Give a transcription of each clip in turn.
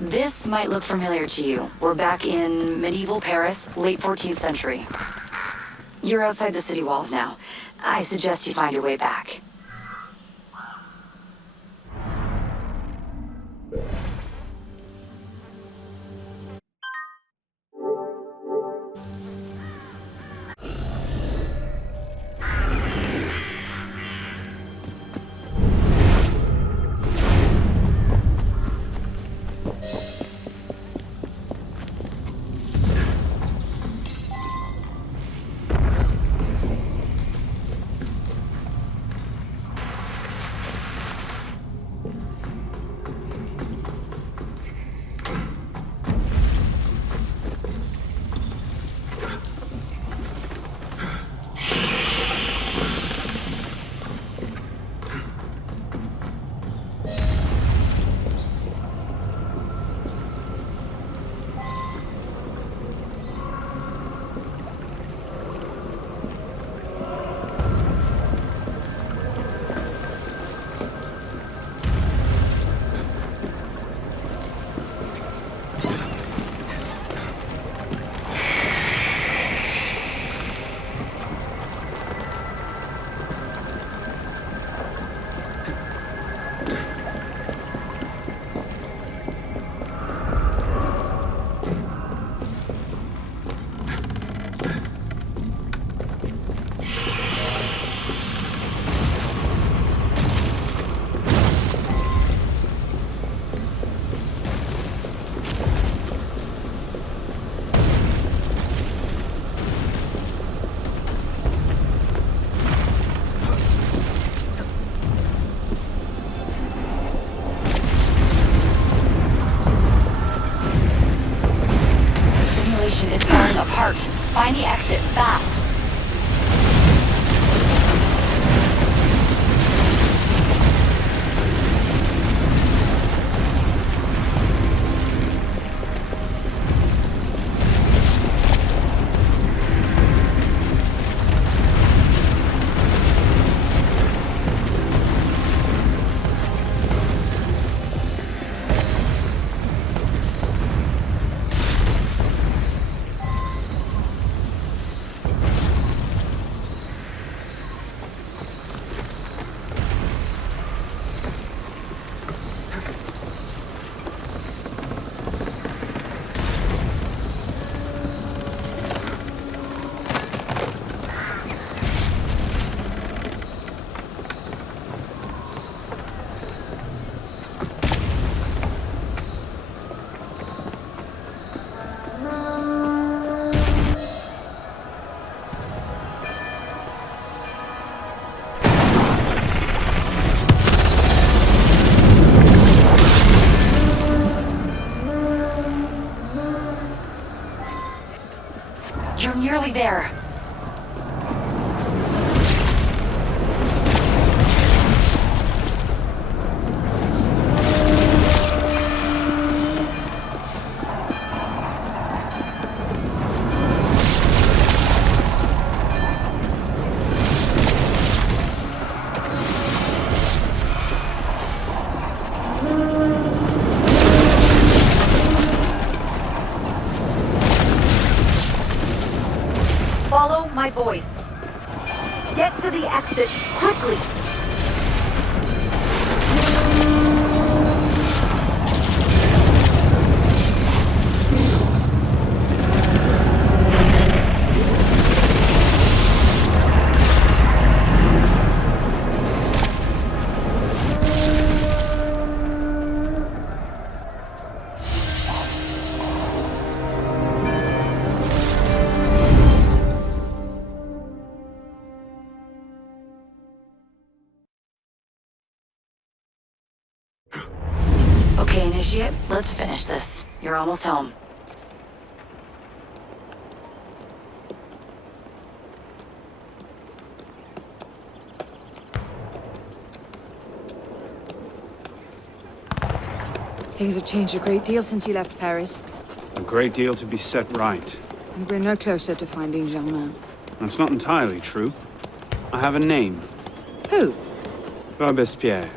This might look familiar to you. We're back in medieval Paris, late 14th century. You're outside the city walls now. I suggest you find your way back. Find the exit, fast! You're nearly there. Follow my voice. Get to the exit, quickly! Let's finish this. You're almost home. Things have changed a great deal since you left Paris, A great deal to be set right. and we're no closer to finding Germain. That's not entirely true. I have a name. Who? Robespierre.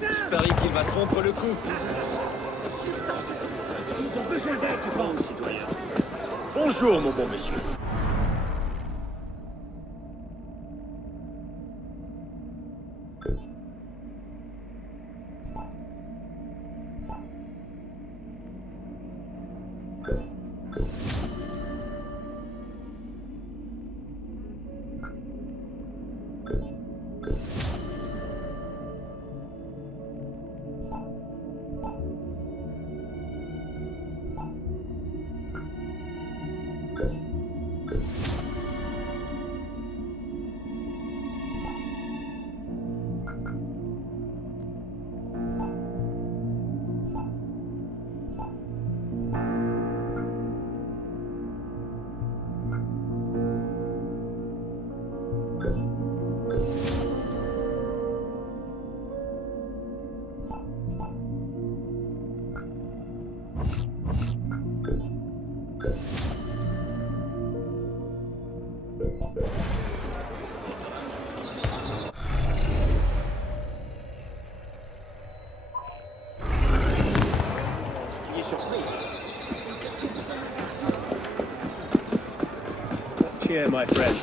Je parie qu'il va se rompre le cou. Deux soldats, tu penses, citoyen? Bonjour, mon bon monsieur. Il est surpris. Cheer, my friend.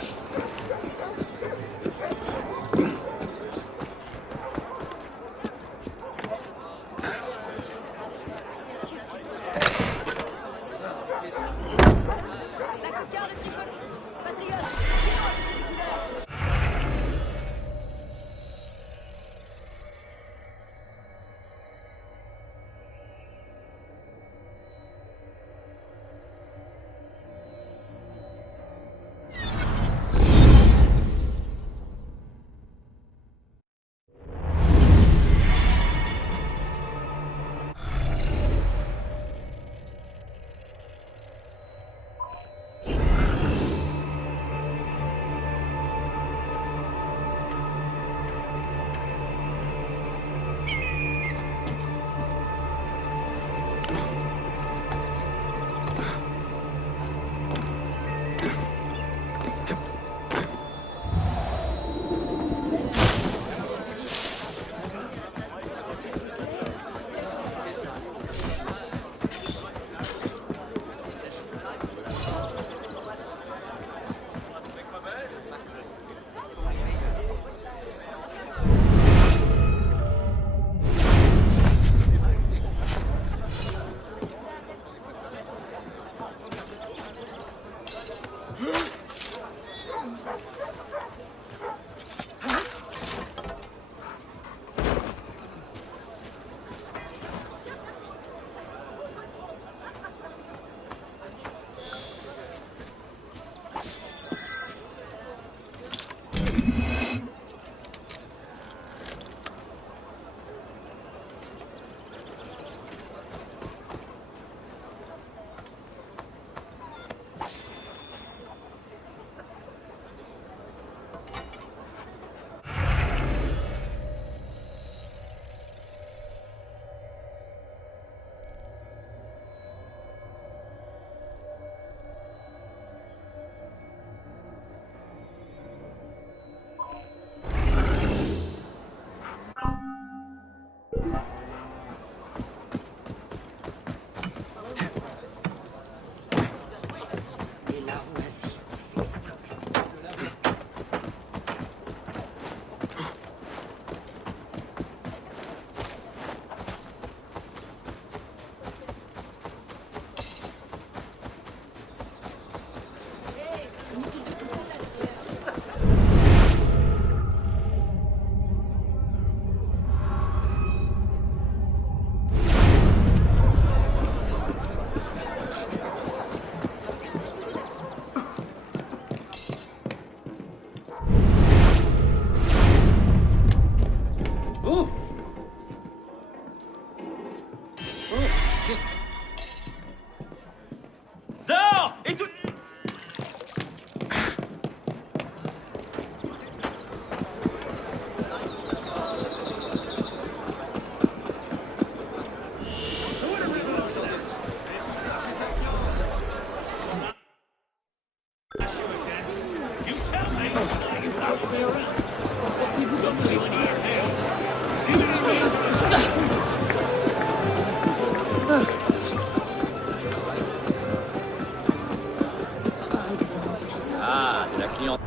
Ah, de la clientèle.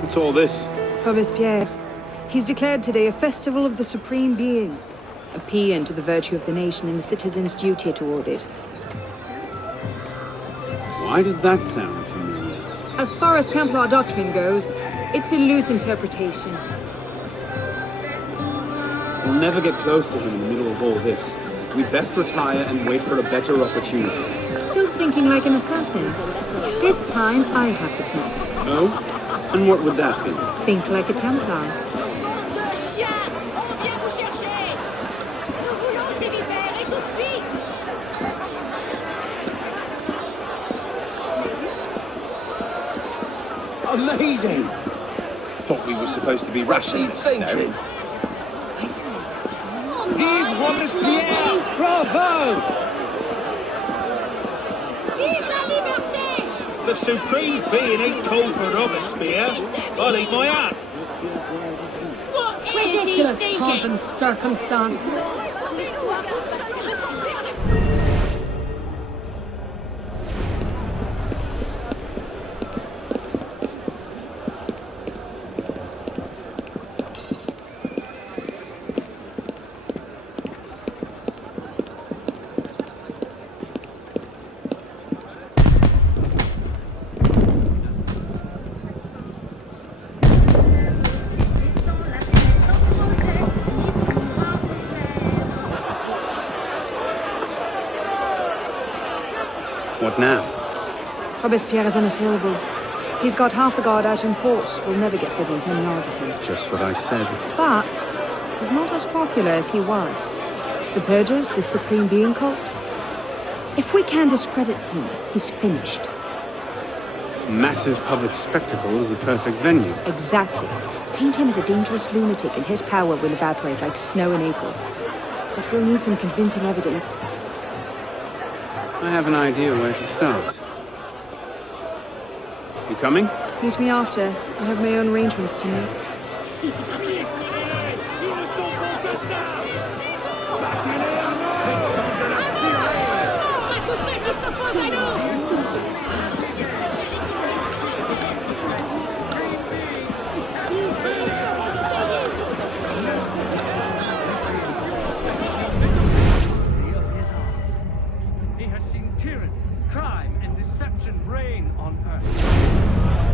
What's all this? Robespierre. He's declared today a festival of the Supreme Being. A paean to the virtue of the nation and the citizens' duty toward it. Why does that sound familiar? As far as Templar doctrine goes, it's a loose interpretation. We'll never get close to him in the middle of all this. We'd best retire and wait for a better opportunity. Still thinking like an assassin. This time, I have the plan. Oh? And what would that be? Think like a Templar. Amazing! Thought we were supposed to be rushing this snow. Vive Robespierre! Bravo! Vive la liberté! The Supreme Being ain't called for Robespierre. I'll leave my hat. What is he Ridiculous thinking? pomp and circumstance. What now? Robespierre is unassailable. He's got half the guard out in force. We'll never get within 10 yards of him. Just what I said. But he's not as popular as he was. The Purgers, the Supreme Being cult. If we can discredit him, he's finished. Massive public spectacle is the perfect venue. Exactly. Paint him as a dangerous lunatic and his power will evaporate like snow in April. But we'll need some convincing evidence. I have an idea where to start. You coming? Meet me after. I have my own arrangements to make. He has seen tyranny, crime, and deception reign on Earth.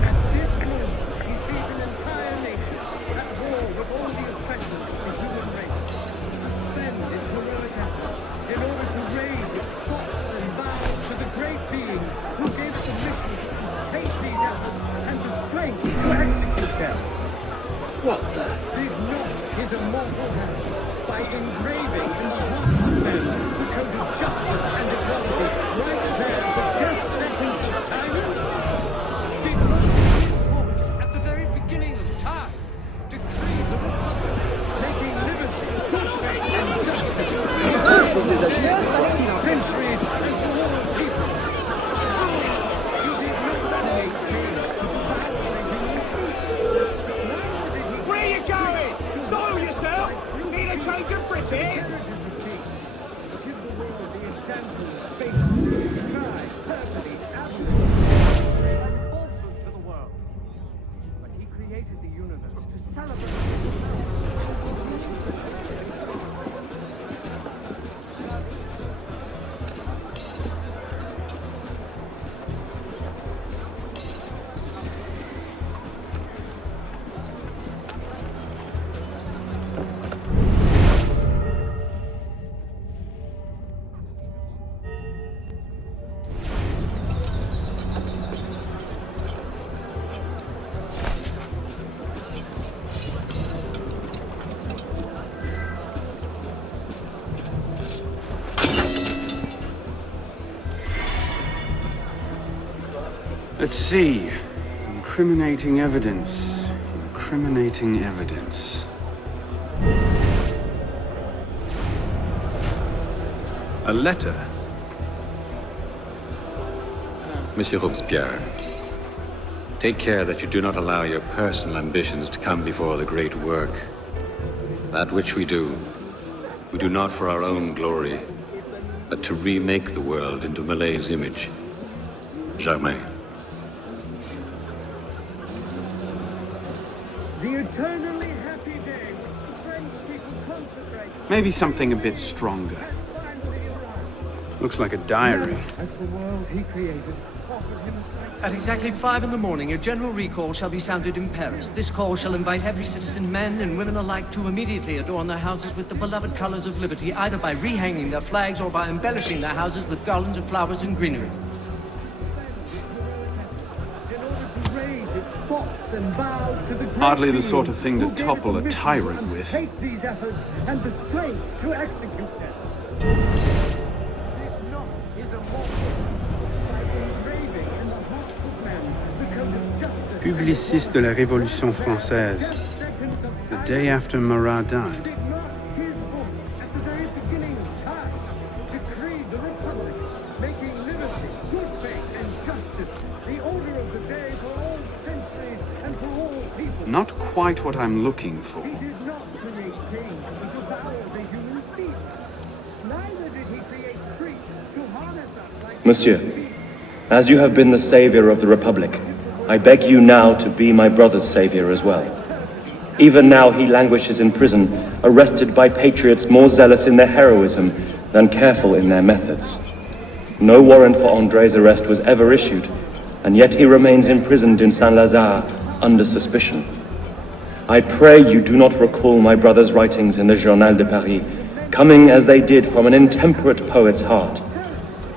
At this moment, he sees an entire nation at war with all the oppressions of the human race. Suspend its heroic efforts in order to raise its thoughts and vows to the great being who gave it the mission to take these efforts and the strength to execute them. What the? Did not his immortal hand by engraving in the hearts of men the code of justice and equality, right there the death sentence of tyrants? Did not his voice at the very beginning of time decree the republic, making liberty, truth, and justice centuries and for all people? Let's see. Incriminating evidence. Incriminating evidence. A letter. Monsieur Robespierre, take care that you do not allow your personal ambitions to come before the great work. That which we do not for our own glory, but to remake the world into Malay's image. Germain. The eternally happy day which the French people consecrate Maybe something a bit stronger. finally arrived. Looks like a diary. As the world he created offered him At exactly 5 in the morning, a general recall shall be sounded in Paris. This call shall invite every citizen, men and women alike, to immediately adorn their houses with the beloved colors of liberty, either by rehanging their flags or by embellishing their houses with garlands of flowers and greenery. in order to raise its thoughts and vows to the great Hardly the being sort of thing to who gave topple a permission tyrant to with. Take these efforts and the strength to execute them. This knot is a mortal by engraving in the hearts of men the code of justice. Publiciste de la Révolution française. The day after Marat died. Did not his book at the very beginning of time decreed the Republic, making liberty, good faith, and justice the order of the day for all centuries and for all people? Not quite what I'm looking for. He did not create kings to devour the human field. Neither did he create priests to harness us like Monsieur, as you have been the savior of the Republic, I beg you now to be my brother's savior as well. Even now he languishes in prison, arrested by patriots more zealous in their heroism than careful in their methods. No warrant for André's arrest was ever issued, and yet he remains imprisoned in Saint-Lazare under suspicion. I pray you do not recall my brother's writings in the Journal de Paris, coming as they did from an intemperate poet's heart.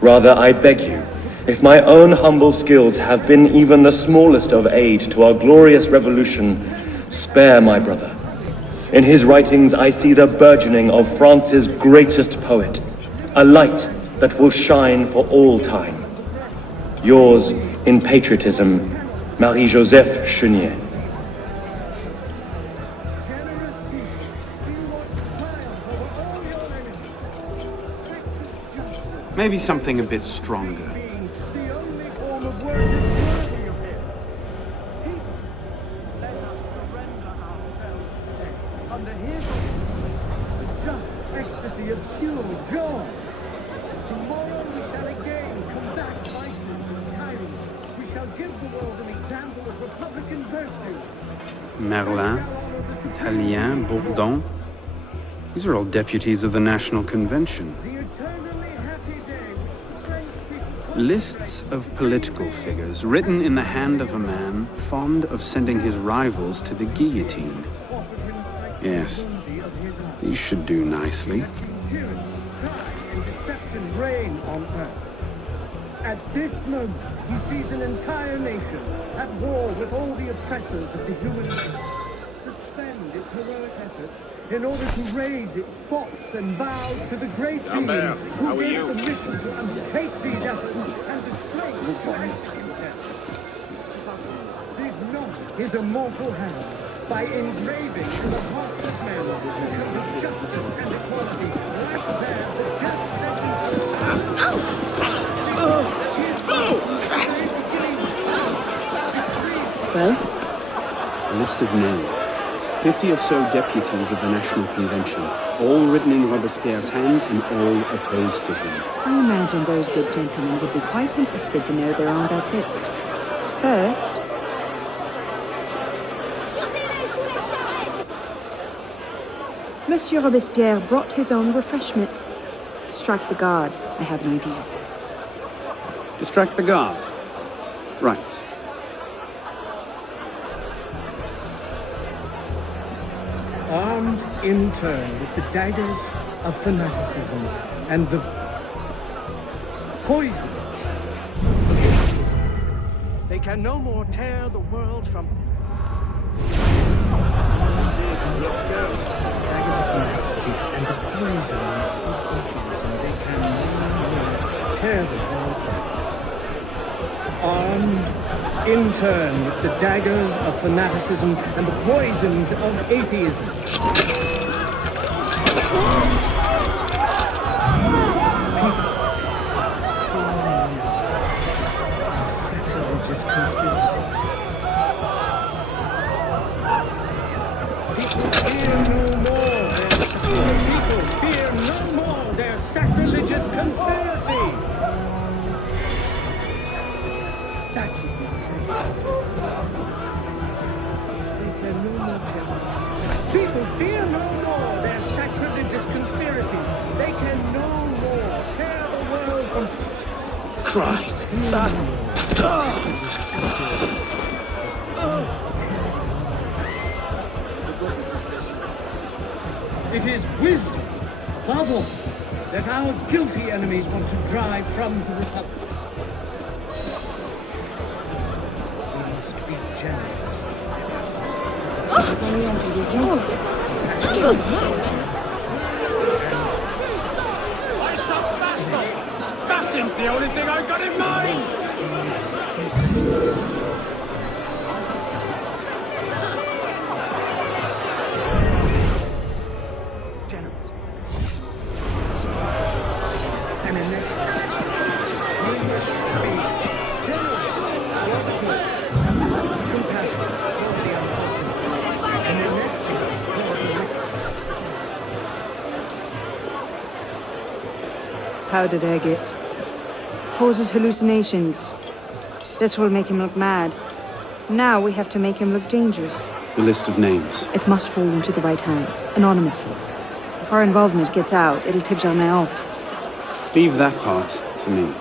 Rather, I beg you, if my own humble skills have been even the smallest of aid to our glorious revolution, spare my brother. In his writings I see the burgeoning of France's greatest poet, a light that will shine for all time. Yours in patriotism, Marie-Joseph Chenier. Maybe something a bit stronger. the only form of worship worthy of him. People, let us surrender ourselves today under his authority, the just ecstasy of pure joy. Tomorrow we shall again combat vices and tyranny. We shall give the world an example of republican virtue. Merlin, Italien, Bourdon. These are all deputies of the National Convention. The eternally happy day which the French people Lists of political figures written in the hand of a man fond of sending his rivals to the guillotine. offered him like Yes, the bounty of his own. these should do nicely. Tyranny, crime, and deception reign on earth. At this moment, he sees an entire nation at war with all the oppressors of the human race. Suspend its heroic efforts in order to raise its thoughts and vows to the great being who gave permission to undertake these efforts and display to execute them. This knot is a mortal hand by engraving in the hearts of men the code of justice and equality, like there the just Well, A list of names. 50 or so deputies of the National Convention, all written in Robespierre's hand and all opposed to him. I imagine those good gentlemen would be quite interested to know they're on that list. First, Monsieur Robespierre brought his own refreshments. Strike the guards. I have an idea. Distract the guards. Right. armed in turn with the daggers of fanaticism and the poison of atheism. They can no more tear the world from daggers of fanaticism and the poison of atheism. They can no more tear the world from armed in turn with the daggers of fanaticism and the poisons of atheism. Sacrilegious conspiracies. People fear no more their sacrilegious conspiracies. That would be nice. No more terror. People fear no more their sacrilegious conspiracies. They can no more tear the world from Christ! It is wisdom, above all, that our guilty enemies want to drive from the Republic. We must be jealous. Bassing's the only thing I've got in mind! How did I get? Causes hallucinations. This will make him look mad. Now we have to make him look dangerous. The list of names. It must fall into the right hands, anonymously. If our involvement gets out, it'll tip Germain off. Leave that part to me.